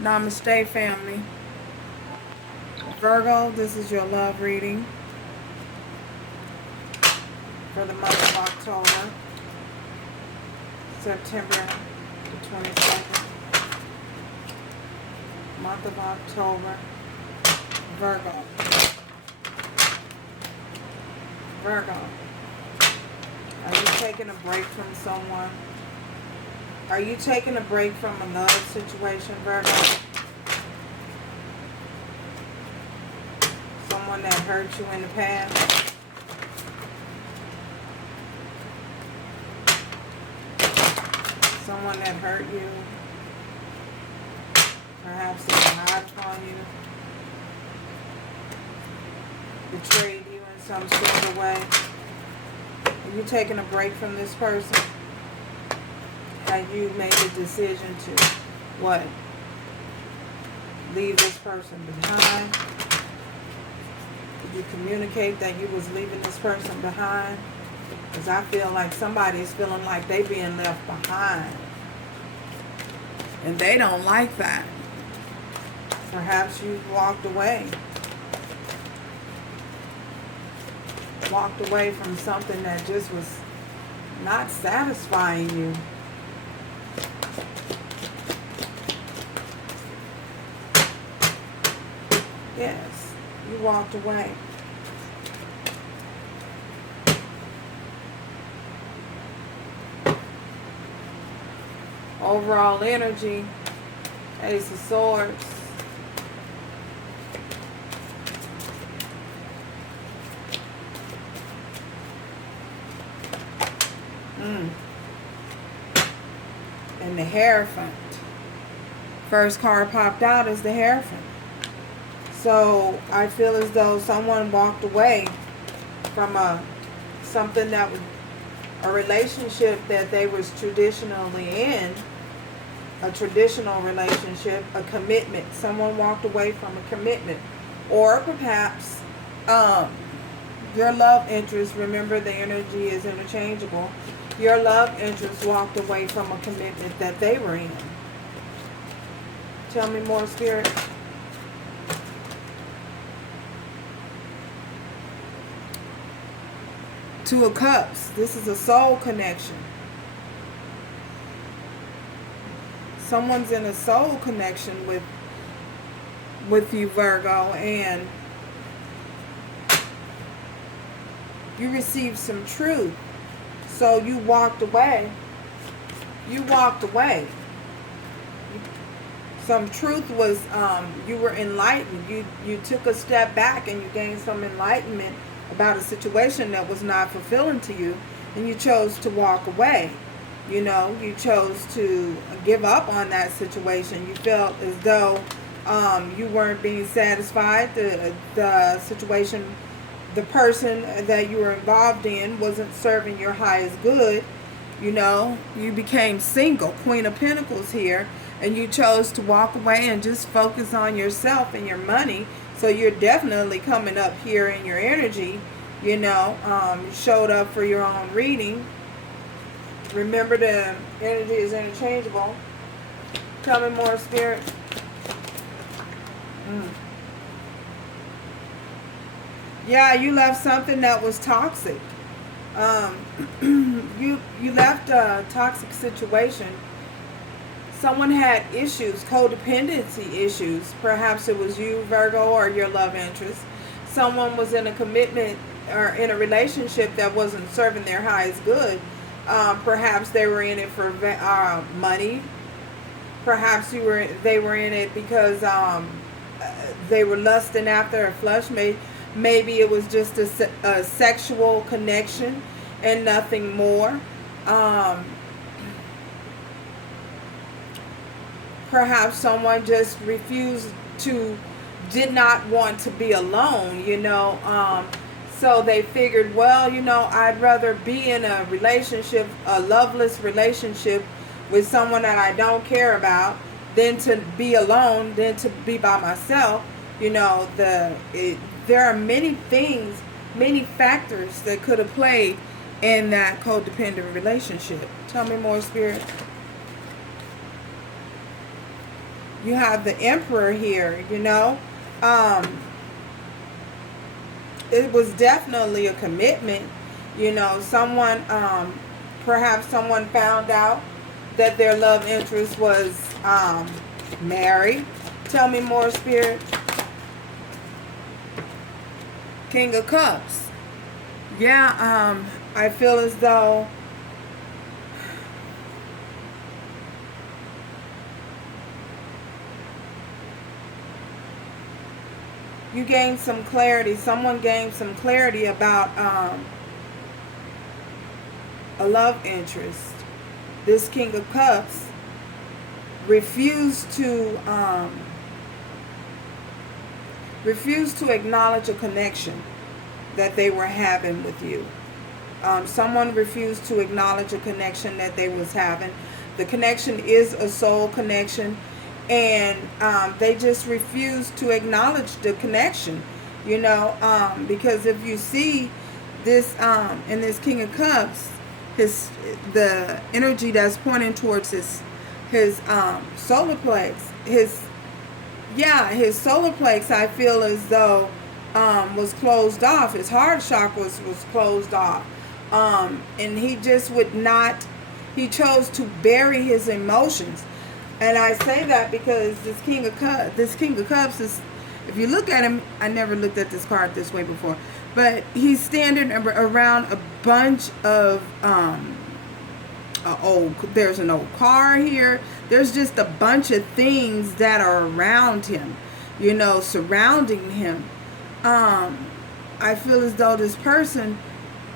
Namaste, family. Virgo, this is your love reading for the month of October, September the 22nd. Month of October, Virgo. Virgo, are you taking a break from someone? Are you taking a break from another situation, Virgo? Someone that hurt you in the past? Someone that hurt you? Perhaps they lied on you? Betrayed you in some sort of way? Are you taking a break from this person? Have you made a decision to, what? Leave this person behind? Did you communicate that you was leaving this person behind? Because I feel like somebody's feeling like they being left behind. And they don't like that. Perhaps you walked away. Walked away from something that just was not satisfying you. Yes, you walked away. Overall energy, Ace of Swords. And the Hierophant. First card popped out is the Hierophant. So I feel as though someone walked away from something that was a relationship that they was traditionally in, a traditional relationship, a commitment. Someone walked away from a commitment, or perhaps your love interest. Remember, the energy is interchangeable. Your love interest walked away from a commitment that they were in. Tell me more, Spirit. Two of Cups. This is a soul connection. Someone's in a soul connection with you, Virgo, and you received some truth. So you walked away. You walked away. Some truth was, you were enlightened. You took a step back and you gained some enlightenment about a situation that was not fulfilling to you, and you chose to walk away. You know, you chose to give up on that situation. You felt as though you weren't being satisfied. The situation, the person that you were involved in wasn't serving your highest good. You know, you became single, Queen of Pentacles here, and you chose to walk away and just focus on yourself and your money. So you're definitely coming up here in your energy. You know, you showed up for your own reading. Remember, the energy is interchangeable. Tell me more, Spirit. Yeah, you left something that was toxic. You left a toxic situation. Someone had issues, codependency issues. Perhaps it was you, Virgo, or your love interest. Someone was in a commitment or in a relationship that wasn't serving their highest good. Perhaps they were in it for money. Perhaps they were in it because they were lusting after their flesh. Maybe it was just a sexual connection and nothing more. Perhaps someone just did not want to be alone, you know. So they figured, well, you know, I'd rather be in a relationship, a loveless relationship with someone that I don't care about, than to be alone, than to be by myself. You know, there are many things, many factors that could have played in that codependent relationship. Tell me more, Spirit. You have the Emperor here, you know. It was definitely a commitment, you know. Someone, perhaps someone found out that their love interest was married. Tell me more, Spirit. King of Cups. Yeah, I feel as though you gained some clarity. Someone gained some clarity about a love interest. This King of Cups refused to acknowledge a connection that they were having with you. Someone refused to acknowledge a connection that they was having. The connection is a soul connection, and they just refused to acknowledge the connection, you know, because if you see this in this King of Cups, the energy that's pointing towards his solar plex, his solar plex, I feel as though was closed off. His heart chakra was closed off, and he just would not. He chose to bury his emotions. And I say that because this King of Cups is, if you look at him, I never looked at this card this way before, but he's standing around a bunch of there's an old car here. There's just a bunch of things that are around him, you know, surrounding him. I feel as though this person,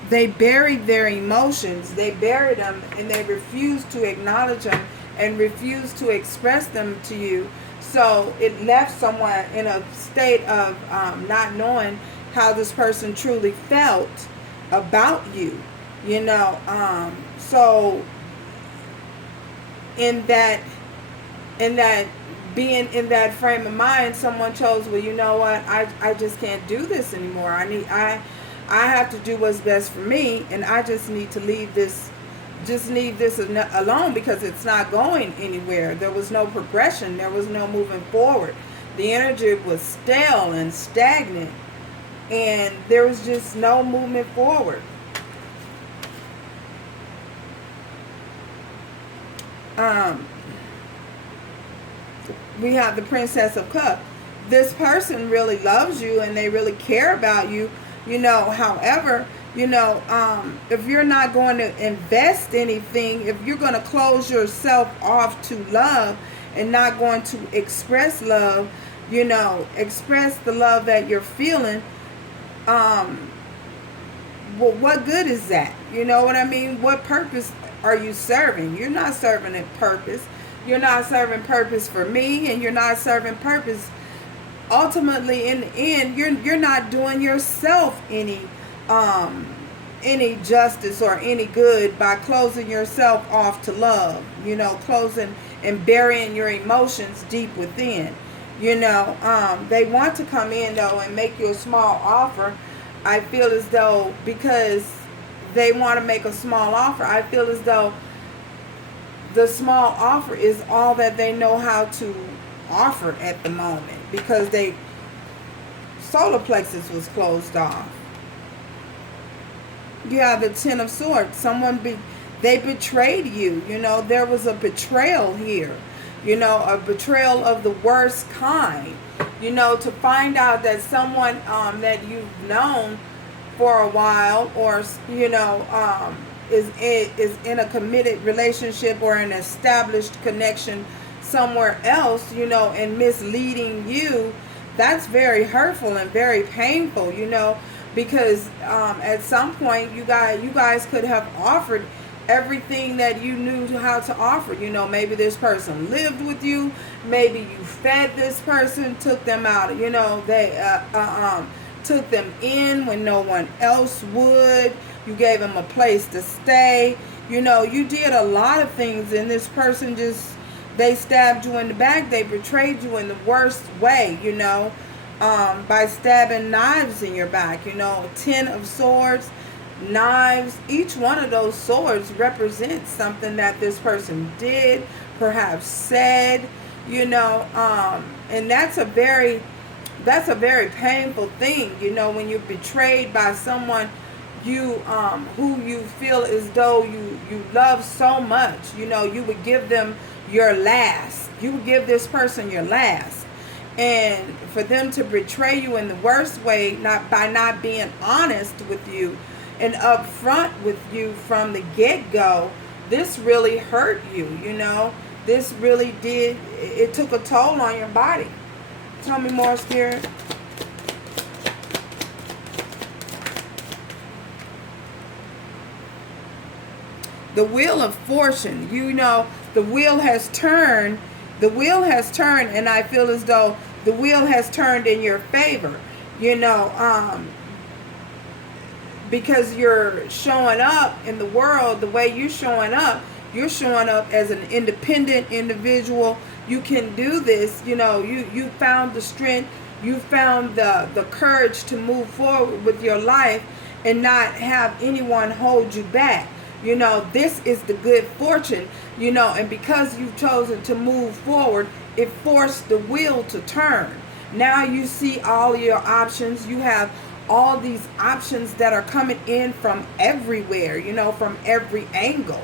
they buried their emotions. They buried them, and they refused to acknowledge them and refuse to express them to you. So it left someone in a state of not knowing how this person truly felt about you, you know. So in that being in that frame of mind, someone chose, well, you know what, I just can't do this anymore. I have to do what's best for me, and I just need to leave this alone, because it's not going anywhere. There was no progression. There was no moving forward. The energy was stale and stagnant, and there was just no movement forward. We have the Princess of Cups. This person really loves you, and they really care about you, you know. However, you know, if you're not going to invest anything, if you're going to close yourself off to love and not going to express love, you know, express the love that you're feeling, well, what good is that? You know what I mean? What purpose are you serving? You're not serving a purpose. You're not serving purpose for me, and you're not serving purpose. Ultimately, in the end, you're not doing yourself any justice or any good by closing yourself off to love, you know, closing and burying your emotions deep within, you know. They want to come in, though, and make you a small offer. I feel as though because they want to make a small offer, I feel as though the small offer is all that they know how to offer at the moment, because they solar plexus was closed off. You have the Ten of Swords. They betrayed you. You know, there was a betrayal here. You know, a betrayal of the worst kind. You know, to find out that someone that you've known for a while, or, you know, is in a committed relationship or an established connection somewhere else, you know, and misleading you, that's very hurtful and very painful, you know, because at some point you guys could have offered everything that you knew how to offer. You know, maybe this person lived with you, maybe you fed this person, took them out, you know, they took them in when no one else would. You gave them a place to stay. You know, you did a lot of things, and this person just, they stabbed you in the back. They betrayed you in the worst way, you know, by stabbing knives in your back. You know, 10 of Swords, knives. Each one of those swords represents something that this person did, perhaps said, you know, and that's a very painful thing, you know, when you're betrayed by someone who you feel as though you love so much. You know, you would give them your last. You would give this person your last. And for them to betray you in the worst way, not being honest with you and upfront with you from the get-go, this really hurt you, you know. This really did, it took a toll on your body. Tell me more, Spirit. The wheel of fortune, you know, the wheel has turned. The wheel has turned, and I feel as though the wheel has turned in your favor, you know, because you're showing up in the world the way you're showing up. You're showing up as an independent individual. You can do this, you know, you found the strength, you found the courage to move forward with your life and not have anyone hold you back. You know, this is the good fortune, you know, and because you've chosen to move forward, it forced the wheel to turn. Now you see all your options. You have all these options that are coming in from everywhere, you know, from every angle.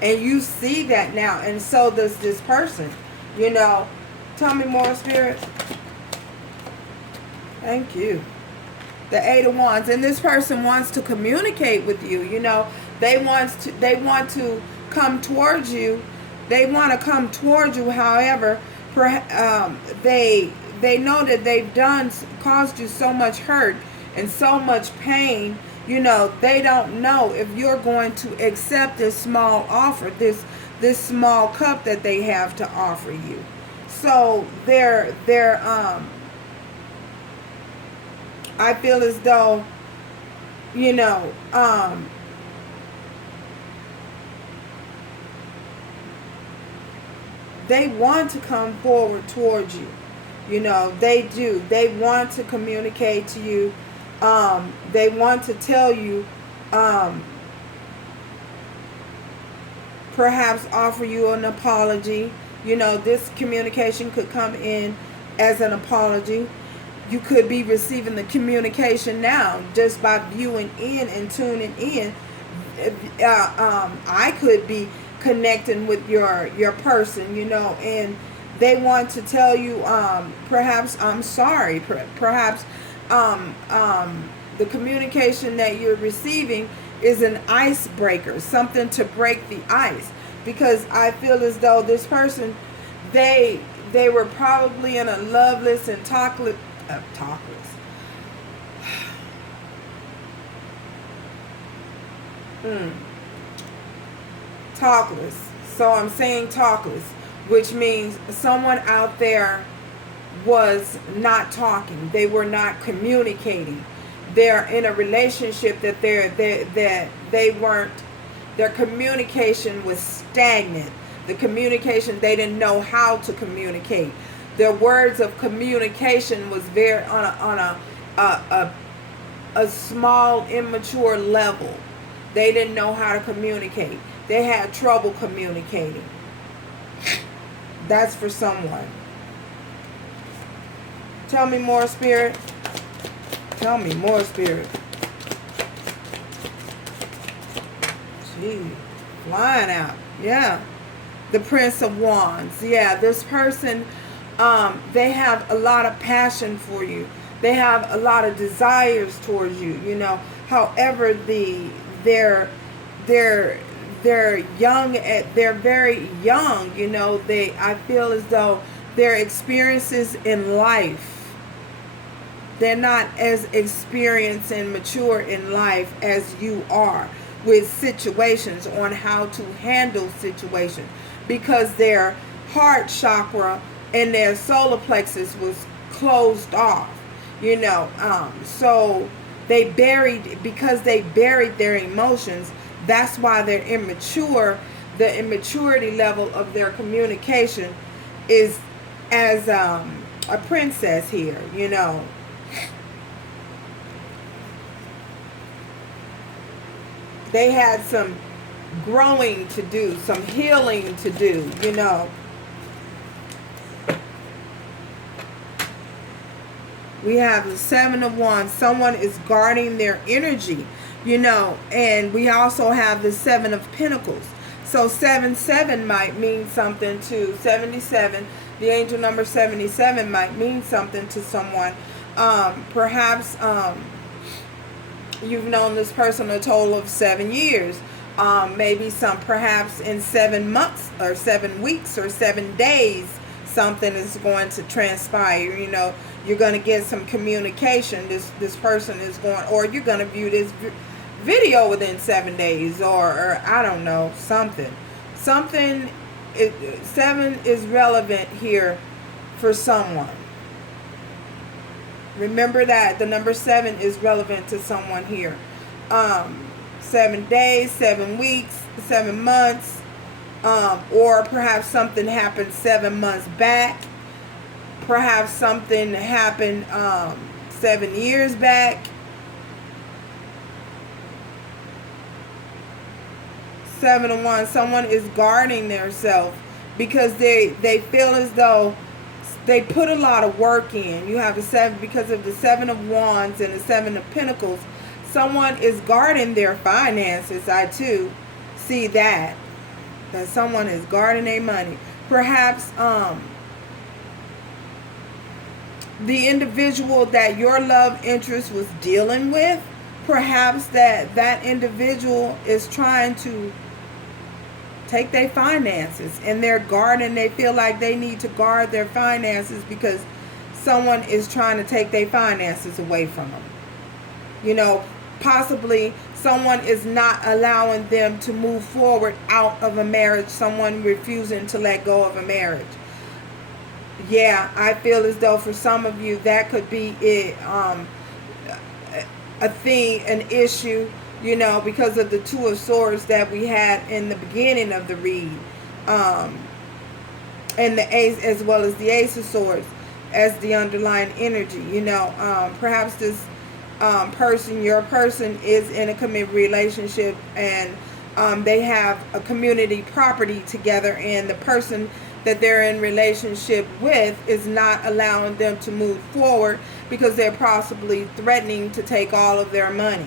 And you see that now. And so does this person, you know. Tell me more, Spirit. Thank you. The Eight of Wands. And this person wants to communicate with you, you know. They want to come towards you. They want to come towards you. However, they know that they've caused you so much hurt and so much pain. You know, they don't know if you're going to accept this small offer, this small cup that they have to offer you. So I feel as though, you know, they want to come forward towards you. You know, they do. They want to communicate to you. They want to tell you, perhaps offer you an apology. You know, this communication could come in as an apology. You could be receiving the communication now just by viewing in and tuning in. I could be connecting with your person, you know, and they want to tell you, perhaps I'm sorry, perhaps the communication that you're receiving is an icebreaker, something to break the ice. Because I feel as though this person, they were probably in a loveless and talkless talkless. So I'm saying talkless, which means someone out there was not talking. They were not communicating. They're in a relationship that they weren't. Their communication was stagnant. The communication, they didn't know how to communicate. Their words of communication was very on a small, immature level. They didn't know how to communicate. They had trouble communicating. That's for someone. Tell me more, Spirit. Tell me more, Spirit. Gee, flying out. Yeah. The Prince of Wands. Yeah, this person, they have a lot of passion for you. They have a lot of desires towards you, you know. However, they're young, they're very young, you know. I feel as though their experiences in life, they're not as experienced and mature in life as you are with situations, on how to handle situations, because their heart chakra and their solar plexus was closed off, you know. So because they buried their emotions. That's why they're immature. The immaturity level of their communication is as a princess here, you know. They had some growing to do, some healing to do, you know. We have the Seven of Wands. Someone is guarding their energy, you know. And we also have the Seven of Pentacles. So 77 might mean something to 77. The angel number 77 might mean something to someone. Perhaps you've known this person a total of 7 years. Maybe perhaps in 7 months or 7 weeks or 7 days, something is going to transpire. You know, you're going to get some communication. This person is going, or you're going to view this video within 7 days, or I don't know, something. 7 is relevant here for someone. Remember that the number 7 is relevant to someone here. 7 days, 7 weeks, 7 months, or perhaps something happened 7 months back. Perhaps something happened 7 years back. 7 of Wands. Someone is guarding themselves because they feel as though they put a lot of work in. You have the 7 because of the 7 of Wands and the 7 of Pentacles. Someone is guarding their finances. I too see that someone is guarding their money. Perhaps the individual that your love interest was dealing with, perhaps that individual is trying to take their finances, and they're guarding. They feel like they need to guard their finances because someone is trying to take their finances away from them. You know, possibly someone is not allowing them to move forward out of a marriage. Someone refusing to let go of a marriage. Yeah, I feel as though for some of you that could be it, a thing, an issue, you know, because of the Two of Swords that we had in the beginning of the read, and the Ace, as well as the Ace of Swords as the underlying energy. You know, perhaps this your person is in a committed relationship, and they have a community property together, and the person that they're in relationship with is not allowing them to move forward because they're possibly threatening to take all of their money.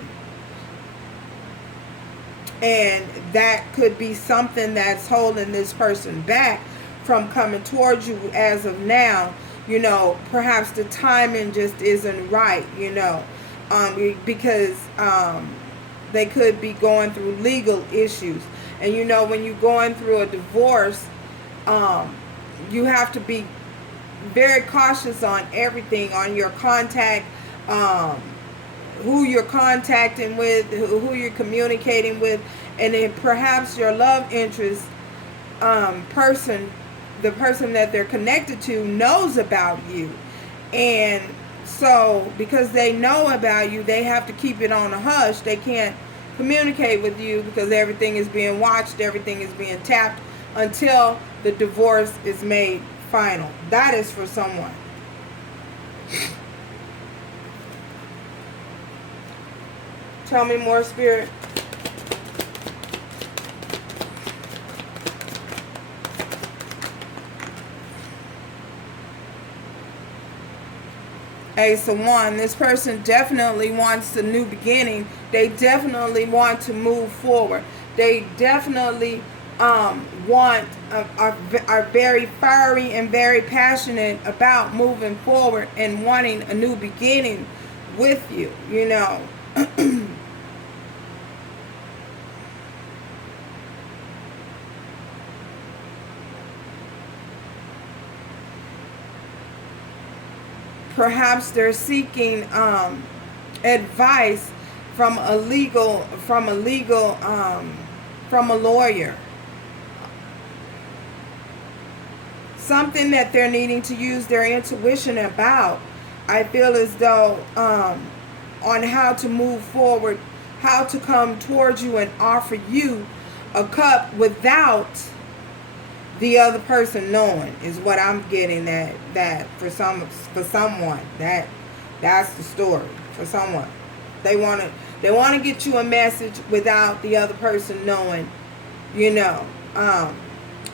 And that could be something that's holding this person back from coming towards you as of now. You know, perhaps the timing just isn't right, you know, because they could be going through legal issues. And you know, when you're going through a divorce, you have to be very cautious on everything, on your contact, who you're contacting with, who you're communicating with, and then perhaps your love interest person, the person that they're connected to, knows about you. And so because they know about you, they have to keep it on a hush. They can't communicate with you because everything is being watched, everything is being tapped until the divorce is made final. That is for someone. Tell me more, Spirit. Ace of Wands. This person definitely wants a new beginning. They definitely want to move forward. They definitely are very fiery and very passionate about moving forward and wanting a new beginning with you, you know. Perhaps they're seeking advice from a lawyer. Something that they're needing to use their intuition about. I feel as though on how to move forward, how to come towards you and offer you a cup without the other person knowing, is what I'm getting that for someone. That's the story for someone. They want to get you a message without the other person knowing, you know.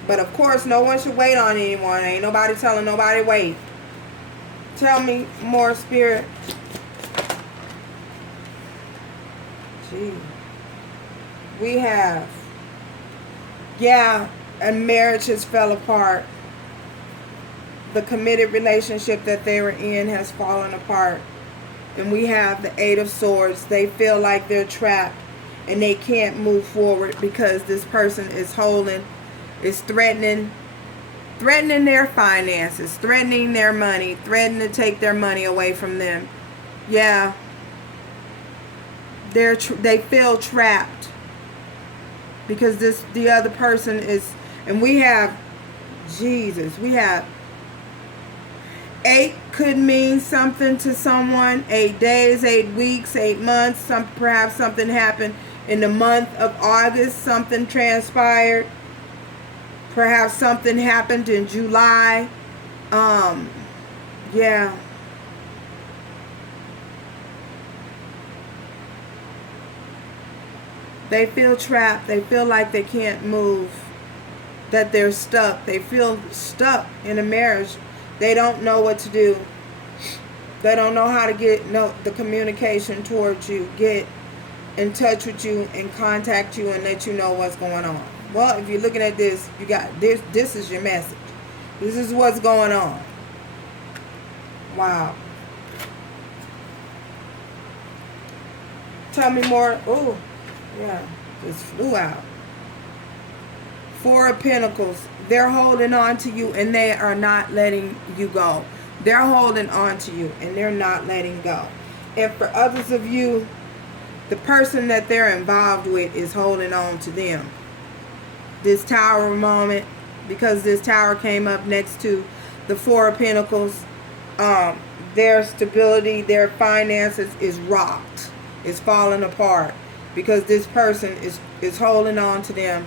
But of course, no one should wait on anyone. Ain't nobody telling nobody wait. Tell me more, Spirit. Gee. We have, yeah, and marriages fell apart. The committed relationship that they were in has fallen apart. And we have the Eight of Swords. They feel like they're trapped and they can't move forward because this person is threatening their finances, threatening their money, threatening to take their money away from them. Yeah. They feel trapped because the other person is, and we have Jesus. We have 8 could mean something to someone. 8 days, 8 weeks, 8 months. Perhaps something happened in the month of August. Something transpired. Perhaps something happened in July. Yeah. They feel trapped. They feel like they can't move. That they're stuck. They feel stuck in a marriage. They don't know what to do. They don't know how to get the communication towards you, get in touch with you and contact you and let you know what's going on. Well, if you're looking at this, you got this. This is your message. This is what's going on. Wow. Tell me more. Oh, yeah, just flew out. 4 of Pentacles. They're holding on to you and they are not letting you go. They're holding on to you and they're not letting go. And for others of you, the person that they're involved with is holding on to them. This Tower moment, because this Tower came up next to the 4 of Pentacles, their stability, their finances is rocked. It's falling apart because this person is holding on to them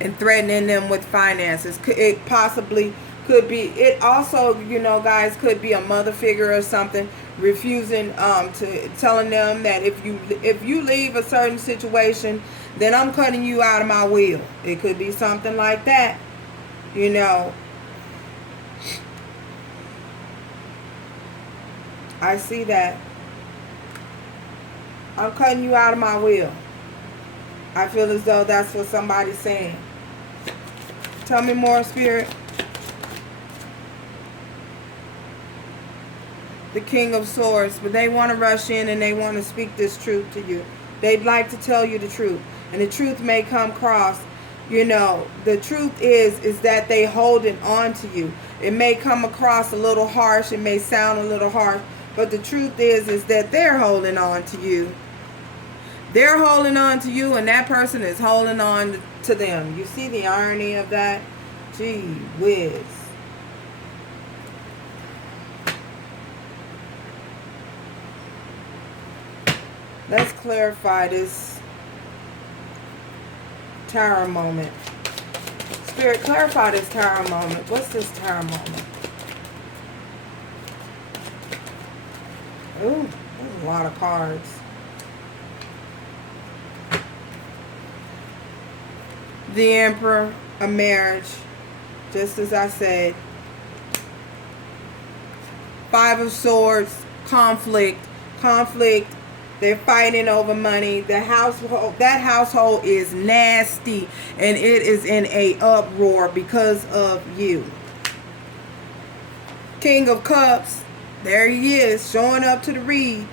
and threatening them with finances. It possibly could be, it also, you know, guys, could be a mother figure or something refusing to telling them that if you leave a certain situation, then I'm cutting you out of my will. It could be something like that, you know. I see that. I'm cutting you out of my will. I feel as though that's what somebody's saying. Tell me more, Spirit. The King of Swords. But they want to rush in and they want to speak this truth to you. They'd like to tell you the truth. And the truth may come across, you know, the truth is that they holding on to you. It may come across a little harsh. It may sound a little harsh. But the truth is that they're holding on to you. They're holding on to you and that person is holding on to them. You see the irony of that? Gee whiz. Let's clarify this Tower moment. Spirit, clarify this Tower moment. What's this Tower moment? Ooh, there's a lot of cards. The Emperor, a marriage, just as I said. 5 of Swords, conflict. They're fighting over money. That household is nasty and it is in a uproar because of you. King of Cups, there he is, showing up to the read.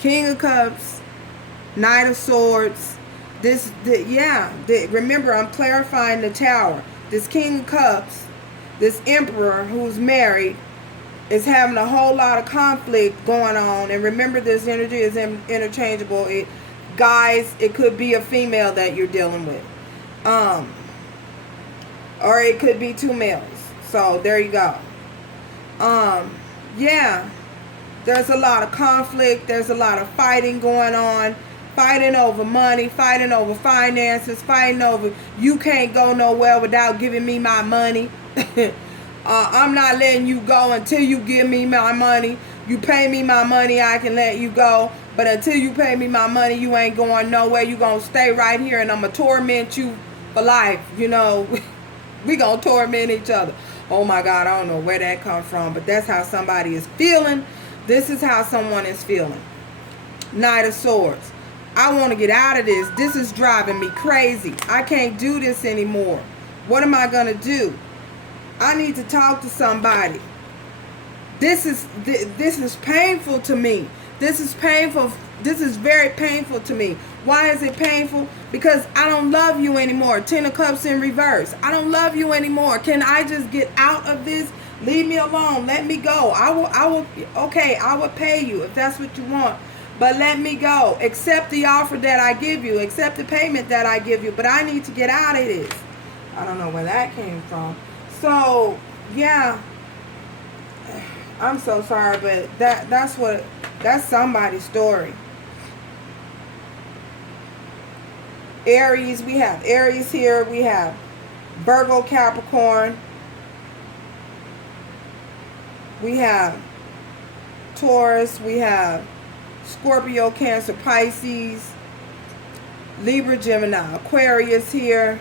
King of Cups, Knight of Swords. Remember, I'm clarifying the Tower. This King of Cups, this Emperor who's married, is having a whole lot of conflict going on. And remember, this energy is interchangeable. Guys, it could be a female that you're dealing with. Or it could be 2 males. So, there you go. Yeah. There's a lot of conflict. There's a lot of fighting going on. Fighting over money, fighting over finances, fighting over you can't go nowhere without giving me my money. I'm not letting you go until you give me my money. You pay me my money, I can let you go. But until you pay me my money, you ain't going nowhere. You going to stay right here and I'm going to torment you for life. You know, we going to torment each other. Oh my God, I don't know where that comes from, but that's how somebody is feeling. This is how someone is feeling. Knight of Swords. I want to get out of this. This is driving me crazy. I can't do this anymore. What am I going to do? I need to talk to somebody. This is painful to me. This is painful. This is very painful to me. Why is it painful? Because I don't love you anymore. 10 of Cups in reverse. I don't love you anymore. Can I just get out of this? Leave me alone. Let me go. Okay, I will pay you if that's what you want. But let me go. Accept the offer that I give you. Accept the payment that I give you. But I need to get out of this. I don't know where that came from. So, yeah. I'm so sorry, but that's somebody's story. Aries, we have Aries here. We have Virgo, Capricorn. We have Taurus. We have Scorpio, Cancer, Pisces, Libra, Gemini, Aquarius here.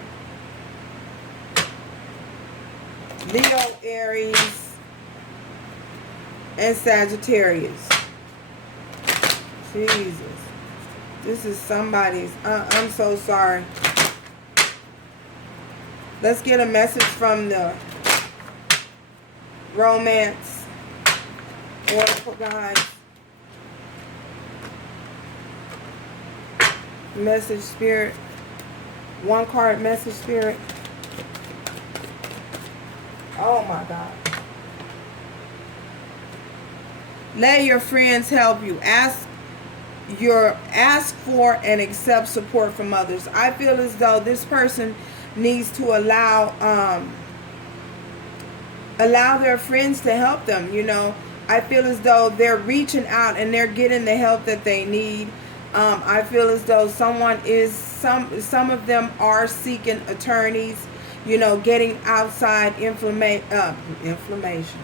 Leo, Aries, and Sagittarius. Jesus. This is somebody's. I'm so sorry. Let's get a message from the romance oracle guys. Message spirit. One card message spirit. Oh my God. Let your friends help you. Ask for and accept support from others. I feel as though this person needs to allow their friends to help them. You know, I feel as though they're reaching out and they're getting the help that they need. I feel as though some of them are seeking attorneys, you know, getting outside information.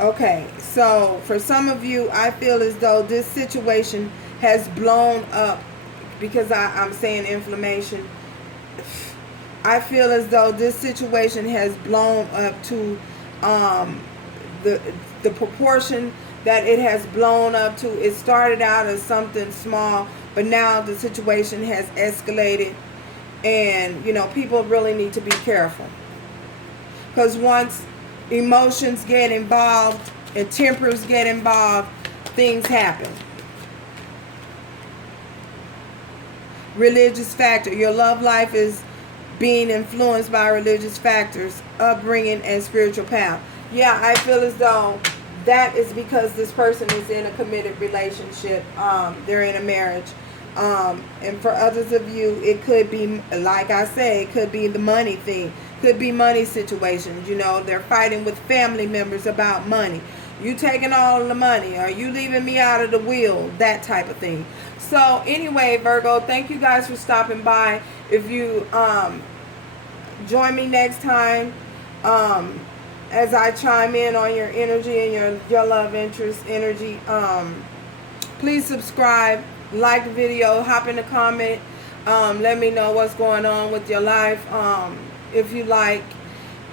Okay, so for some of you, I feel as though this situation has blown up because I'm saying inflammation. I feel as though this situation has blown up to the proportion that it has blown up to. It started out as something small, but now the situation has escalated, and you know, people really need to be careful, because once emotions get involved and tempers get involved, things happen. Religious factor. Your love life is being influenced by religious factors, upbringing, and spiritual path. Yeah, I feel as though that is because this person is in a committed relationship. They're in a marriage. And for others of you, it could be, like I say, it could be the money thing. Could be money situations. You know, they're fighting with family members about money. You taking all the money, or you leaving me out of the will, that type of thing. So anyway, Virgo, thank you guys for stopping by. If you join me next time as I chime in on your energy and your love interest energy, please subscribe, like the video, hop in the comment, let me know what's going on with your life, if you like.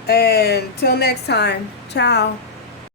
And till next time, ciao.